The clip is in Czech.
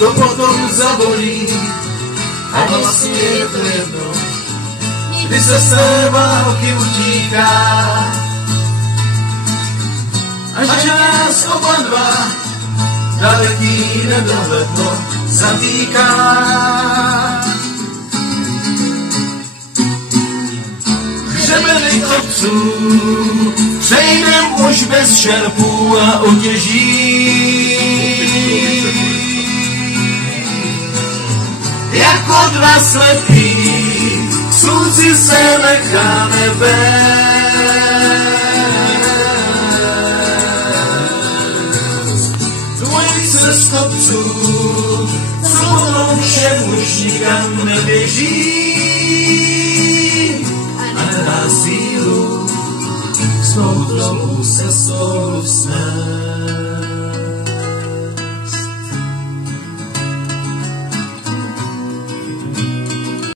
to potom zabolí. A vlastně je to jedno, kdy se z té války utíká. A že nás oba dva daleký nedovedno zatýká. Hřebeny kopců přejdem už bez šerpů a otěží. Jako dva slepí slunci se necháme vést. Dvojice z kopců, co potom všem už nikam neběží. A nedá sílu s touto se spolu snést.